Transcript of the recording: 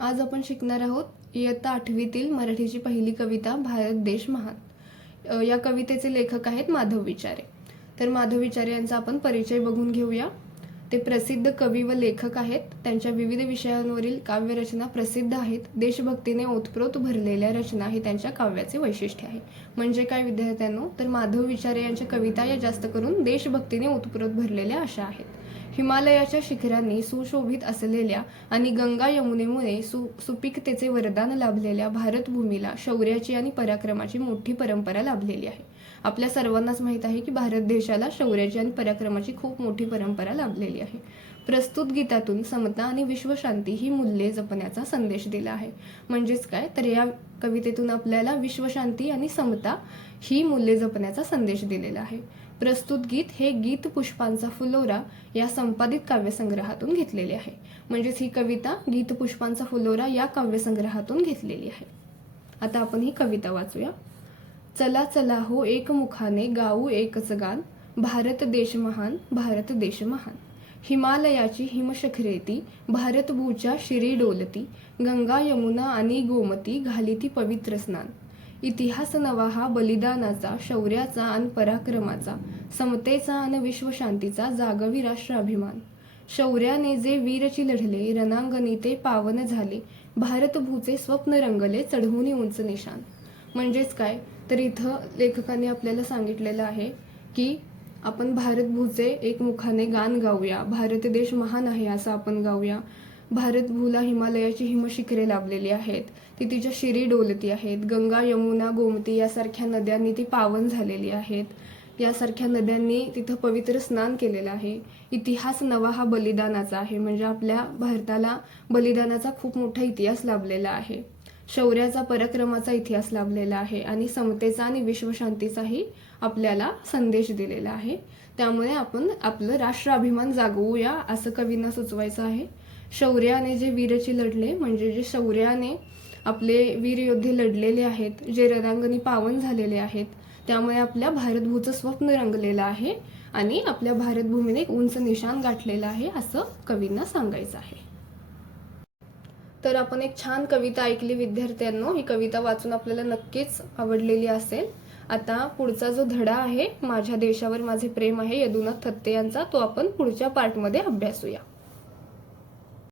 आज आपण शिकणार आहोत इयत्ता आठवीतील मराठीची पहिली कविता भारत देश महान. या कवितेचे लेखक आहेत माधव विचारे. तर माधव विचारे यांचा आपण परिचय बघून घेऊया. ते प्रसिद्ध कवी व लेखक आहेत. त्यांच्या विविध विषयांवरील काव्यरचना प्रसिद्ध आहेत. देशभक्तीने ओतप्रोत भरलेल्या रचना हे त्यांच्या काव्याचे वैशिष्ट्य आहे. म्हणजे काय विद्यार्थ्यांनो? तर माधव विचारे यांच्या कविता या जास्त करून देशभक्तीने ओतप्रोत भरलेल्या अशा आहेत. हिमालयाच्या शिखरांनी सुशोभित असलेल्या आणि गंगा यमुनेमुळे सु सुपिकतेचे वरदान लाभलेल्या भारतभूमीला शौर्याची आणि पराक्रमाची मोठी परंपरा लाभलेली आहे. आपल्या सर्वांनाच माहीत आहे की भारत देशाला शौर्याची आणि पराक्रमाची खूप मोठी परंपरा लाभलेली आहे. प्रस्तुत गीतातून समता आणि विश्वशांती ही मूल्ये जपण्याचा संदेश दिला आहे. म्हणजेच काय? तर या कवितेतून आपल्याला विश्वशांती आणि समता ही मूल्ये जपण्याचा संदेश दिलेला आहे. प्रस्तुत गीत हे गीत पुष्पांचा फुलोरा या संपादित काव्यसंग्रहातून घेतलेले आहे. म्हणजेच ही कविता गीत पुष्पांचा फुलोरा या काव्यसंग्रहातून घेतलेली आहे. आता आपण ही कविता वाचूया. चला चला हो एकमुखाने गाऊ एकच गान. भारत देश महान भारत देश महान. हिमालयाची हिमशखरेती भारतभूच्या शिरी डोलती गंगा यमुना आणि गोमती घालिती पवित्र स्नान. इतिहास नवा हा बलिदानाचा शौर्याचा आणि पराक्रमाचा समतेचा आणि विश्वशांतीचा जागवी राष्ट्राभिमान शौर्याने जे वीरची लढले रणांगणी ते पावन झाले भारतभूचे स्वप्न रंगले चढवून उंच निशान. म्हणजेच काय? तर इथं लेखकाने आपल्याला सांगितलेलं आहे की आपण भारतभूचे एक मुखाने गान गाऊया. भारत देश महान आहे असं आपण गाऊया. भारतभूला हिमालयाची हिमशिखरे लाभलेली आहेत. ती तिच्या शिरी डोलती आहेत. गंगा यमुना गोमती यासारख्या नद्यांनी ती पावन झालेली आहेत. यासारख्या नद्यांनी तिथं पवित्र स्नान केलेलं आहे. इतिहास नवा हा बलिदानाचा आहे. म्हणजे आपल्या भारताला बलिदानाचा खूप मोठा इतिहास लाभलेला आहे. शौर्याचा पराक्रमाचा इतिहास लाभलेला आहे आणि समतेचा आणि विश्वशांतीचाही आपल्याला संदेश दिलेला आहे. त्यामुळे आपण आपलं राष्ट्राभिमान जागवूया असं कवींना सुचवायचं आहे. शौर्याने जे वीरची लढले म्हणजे जे शौर्याने आपले वीर योद्धे लढलेले आहेत जे रणांगणी पावन झालेले आहेत त्यामुळे आपल्या भारतभूचं स्वप्न रंगलेलं आहे आणि आपल्या भारतभूमीने एक उंच निशाण गाठलेलं आहे असं कवींना सांगायचं आहे. तर आपण एक छान कविता ऐकली विद्यार्थ्यांनो. ही कविता वाचून आपल्याला नक्कीच आवडलेली असेल. आता पुढचा जो धडा आहे माझ्या देशावर माझे प्रेम आहे यदुनाथ थत्ते यांचा तो आपण पुढच्या पार्टमध्ये अभ्यासूया.